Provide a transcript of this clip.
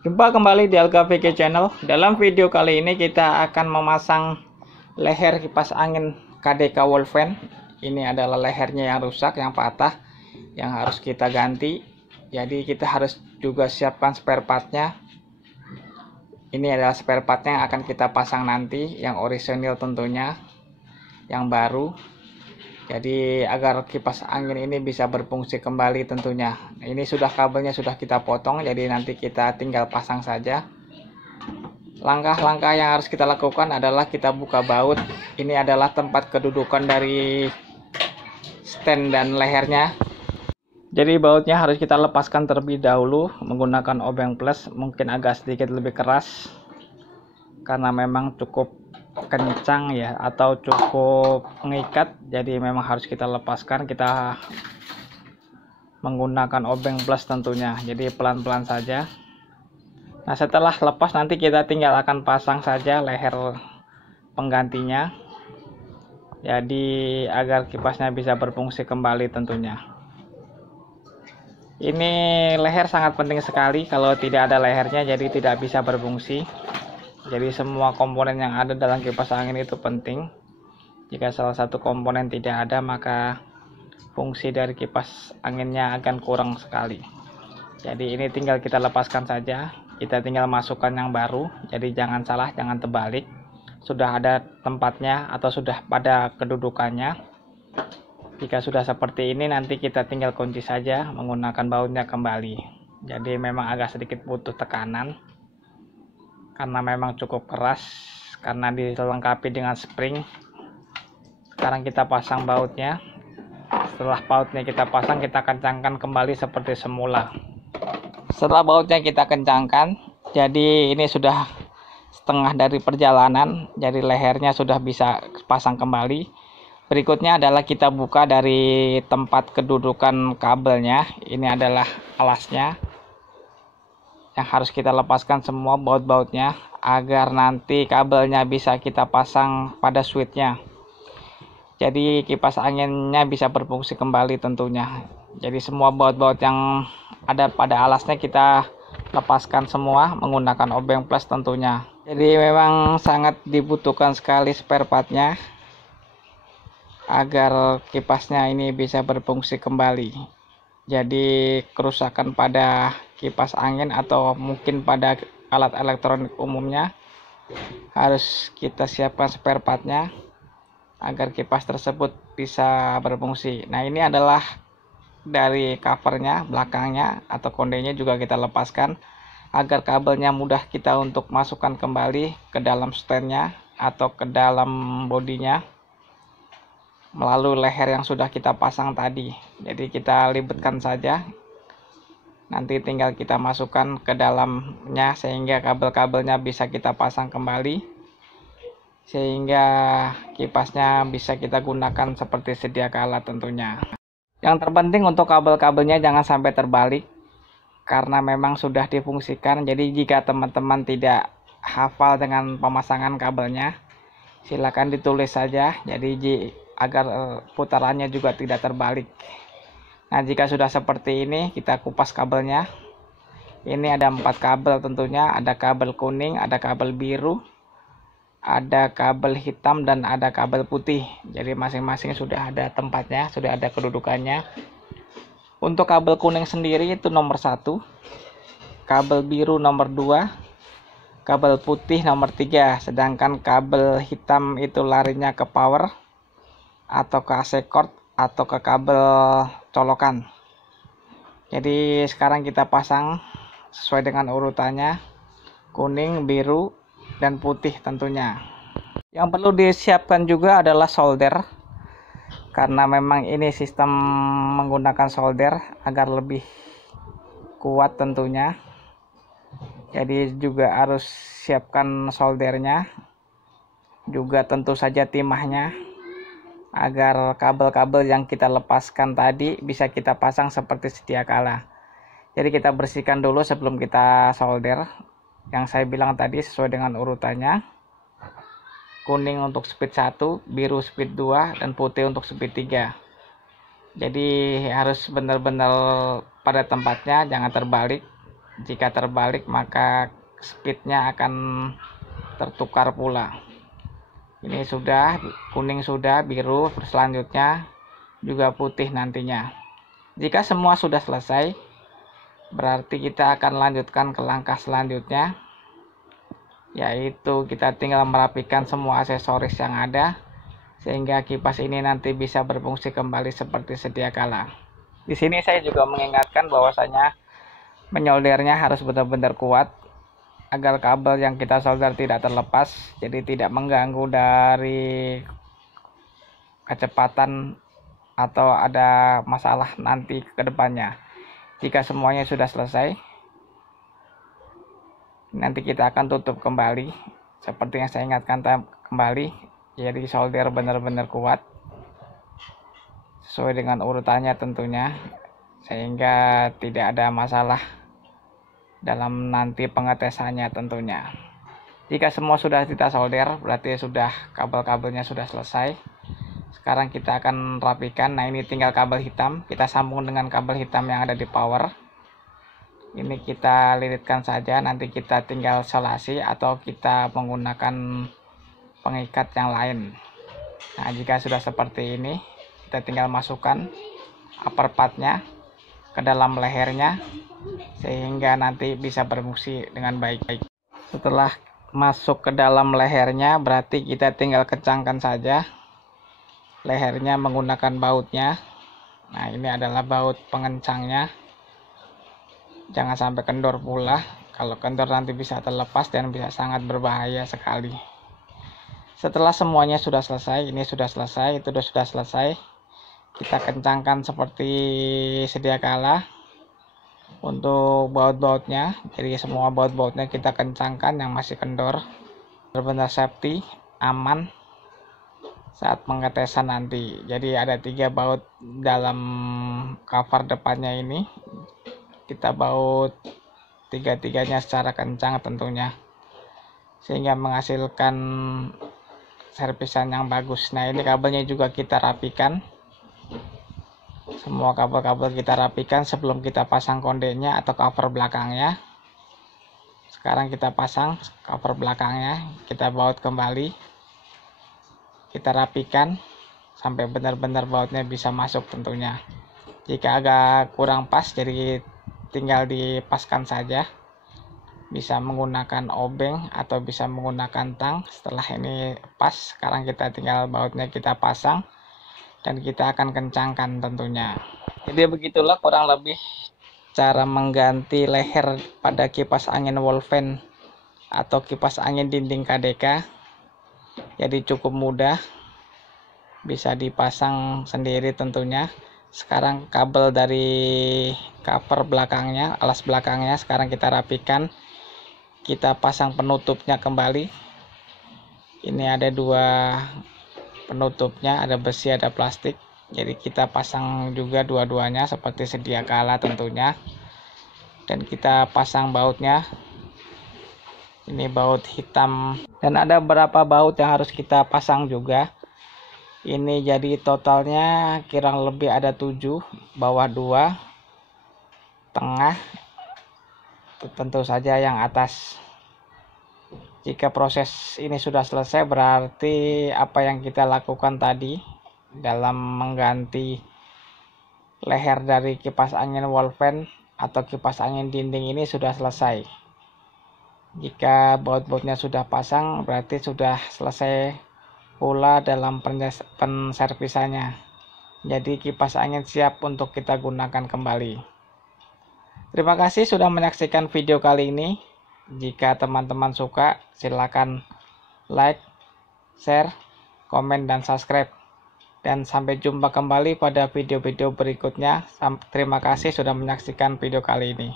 Jumpa kembali di AlgaVK Channel. Dalam video kali ini kita akan memasang leher kipas angin KDK Wolfen. Ini adalah lehernya yang rusak, yang patah, yang harus kita ganti. Jadi kita harus juga siapkan spare partnya. Ini adalah spare partnya yang akan kita pasang nanti, yang orisinil tentunya, yang baru. Jadi agar kipas angin ini bisa berfungsi kembali tentunya. Ini sudah kabelnya sudah kita potong, jadi nanti kita tinggal pasang saja. Langkah-langkah yang harus kita lakukan adalah kita buka baut. Ini adalah tempat kedudukan dari stand dan lehernya. Jadi bautnya harus kita lepaskan terlebih dahulu menggunakan obeng plus, mungkin agak sedikit lebih keras karena memang cukup kencang ya, atau cukup mengikat, jadi memang harus kita lepaskan. Kita menggunakan obeng plus tentunya, jadi pelan-pelan saja. Nah, setelah lepas nanti kita tinggal akan pasang saja leher penggantinya, jadi agar kipasnya bisa berfungsi kembali tentunya. Ini leher sangat penting sekali, kalau tidak ada lehernya jadi tidak bisa berfungsi. Jadi semua komponen yang ada dalam kipas angin itu penting. Jika salah satu komponen tidak ada, maka fungsi dari kipas anginnya akan kurang sekali. Jadi ini tinggal kita lepaskan saja. Kita tinggal masukkan yang baru. Jadi jangan salah, jangan terbalik. Sudah ada tempatnya atau sudah pada kedudukannya. Jika sudah seperti ini, nanti kita tinggal kunci saja menggunakan bautnya kembali. Jadi memang agak sedikit butuh tekanan karena memang cukup keras, karena dilengkapi dengan spring. Sekarang kita pasang bautnya. Setelah bautnya kita pasang, kita kencangkan kembali seperti semula. Setelah bautnya kita kencangkan, jadi ini sudah setengah dari perjalanan, jadi lehernya sudah bisa pasang kembali. Berikutnya adalah kita buka dari tempat kedudukan kabelnya. Ini adalah alasnya yang harus kita lepaskan semua baut-bautnya agar nanti kabelnya bisa kita pasang pada switchnya. Jadi kipas anginnya bisa berfungsi kembali tentunya. Jadi semua baut-baut yang ada pada alasnya kita lepaskan semua menggunakan obeng plus tentunya. Jadi memang sangat dibutuhkan sekali spare partnya agar kipasnya ini bisa berfungsi kembali. Jadi kerusakan pada kipas angin atau mungkin pada alat elektronik umumnya harus kita siapkan spare partnya agar kipas tersebut bisa berfungsi. Nah, ini adalah dari covernya, belakangnya atau kondenya juga kita lepaskan agar kabelnya mudah kita untuk masukkan kembali ke dalam standnya atau ke dalam bodinya melalui leher yang sudah kita pasang tadi. Jadi kita libetkan saja, nanti tinggal kita masukkan ke dalamnya sehingga kabel-kabelnya bisa kita pasang kembali, sehingga kipasnya bisa kita gunakan seperti sedia kala tentunya. Yang terpenting untuk kabel-kabelnya jangan sampai terbalik karena memang sudah difungsikan. Jadi jika teman-teman tidak hafal dengan pemasangan kabelnya, silakan ditulis saja, jadi agar putarannya juga tidak terbalik. Nah, jika sudah seperti ini, kita kupas kabelnya. Ini ada 4 kabel tentunya, ada kabel kuning, ada kabel biru, ada kabel hitam, dan ada kabel putih. Jadi masing-masing sudah ada tempatnya, sudah ada kedudukannya. Untuk kabel kuning sendiri itu nomor 1, kabel biru nomor 2, kabel putih nomor 3, sedangkan kabel hitam itu larinya ke power atau ke AC cord atau ke kabel colokan. Jadi sekarang kita pasang sesuai dengan urutannya, kuning, biru, dan putih tentunya. Yang perlu disiapkan juga adalah solder, karena memang ini sistem menggunakan solder agar lebih kuat tentunya. Jadi juga harus siapkan soldernya, juga tentu saja timahnya, agar kabel-kabel yang kita lepaskan tadi bisa kita pasang seperti sedia kala. Jadi kita bersihkan dulu sebelum kita solder. Yang saya bilang tadi sesuai dengan urutannya. Kuning untuk speed 1, biru speed 2, dan putih untuk speed 3. Jadi harus benar-benar pada tempatnya, jangan terbalik. Jika terbalik maka speednya akan tertukar pula. Ini sudah kuning, sudah biru, selanjutnya juga putih nantinya. Jika semua sudah selesai, berarti kita akan lanjutkan ke langkah selanjutnya, yaitu kita tinggal merapikan semua aksesoris yang ada sehingga kipas ini nanti bisa berfungsi kembali seperti sedia kala. Di sini saya juga mengingatkan bahwasanya menyoldernya harus benar-benar kuat agar kabel yang kita solder tidak terlepas, jadi tidak mengganggu dari kecepatan atau ada masalah nanti ke depannya. Jika semuanya sudah selesai, nanti kita akan tutup kembali seperti yang saya ingatkan kembali, jadi solder benar-benar kuat sesuai dengan urutannya tentunya, sehingga tidak ada masalah dalam nanti pengetesannya tentunya. Jika semua sudah kita solder, berarti sudah kabel-kabelnya sudah selesai. Sekarang kita akan rapikan. Nah, ini tinggal kabel hitam, kita sambung dengan kabel hitam yang ada di power. Ini kita lilitkan saja, nanti kita tinggal solasi atau kita menggunakan pengikat yang lain. Nah, jika sudah seperti ini, kita tinggal masukkan upper partnya ke dalam lehernya sehingga nanti bisa berfungsi dengan baik. Setelah masuk ke dalam lehernya, berarti kita tinggal kencangkan saja lehernya menggunakan bautnya. Nah, ini adalah baut pengencangnya, jangan sampai kendor pula. Kalau kendor nanti bisa terlepas dan bisa sangat berbahaya sekali. Setelah semuanya sudah selesai, ini sudah selesai, itu sudah selesai, kita kencangkan seperti sedia kala untuk baut-bautnya. Jadi semua baut-bautnya kita kencangkan yang masih kendor, benar-benar safety, aman saat pengetesan nanti. Jadi ada 3 baut dalam cover depannya ini, kita baut tiga-tiganya secara kencang tentunya, sehingga menghasilkan servisan yang bagus. Nah, ini kabelnya juga kita rapikan. Semua kabel-kabel kita rapikan sebelum kita pasang kondeknya atau cover belakangnya. Sekarang kita pasang cover belakangnya, kita baut kembali, kita rapikan sampai benar-benar bautnya bisa masuk tentunya. Jika agak kurang pas, jadi tinggal dipaskan saja, bisa menggunakan obeng atau bisa menggunakan tang. Setelah ini pas, sekarang kita tinggal bautnya kita pasang dan kita akan kencangkan tentunya. Jadi begitulah kurang lebih cara mengganti leher pada kipas angin wall fan atau kipas angin dinding KDK. Jadi cukup mudah, bisa dipasang sendiri tentunya. Sekarang kabel dari cover belakangnya, alas belakangnya, sekarang kita rapikan, kita pasang penutupnya kembali. Ini ada 2 penutupnya, ada besi ada plastik, jadi kita pasang juga dua-duanya seperti sedia kala tentunya. Dan kita pasang bautnya, ini baut hitam, dan ada beberapa baut yang harus kita pasang juga. Ini jadi totalnya kurang lebih ada 7, bawah 2, tengah tentu saja yang atas. Jika proses ini sudah selesai, berarti apa yang kita lakukan tadi dalam mengganti leher dari kipas angin wall fan atau kipas angin dinding ini sudah selesai. Jika baut-bautnya sudah pasang, berarti sudah selesai pula dalam penservisannya. Jadi kipas angin siap untuk kita gunakan kembali. Terima kasih sudah menyaksikan video kali ini. Jika teman-teman suka, silakan like, share, komen, dan subscribe. Dan sampai jumpa kembali pada video-video berikutnya. Terima kasih sudah menyaksikan video kali ini.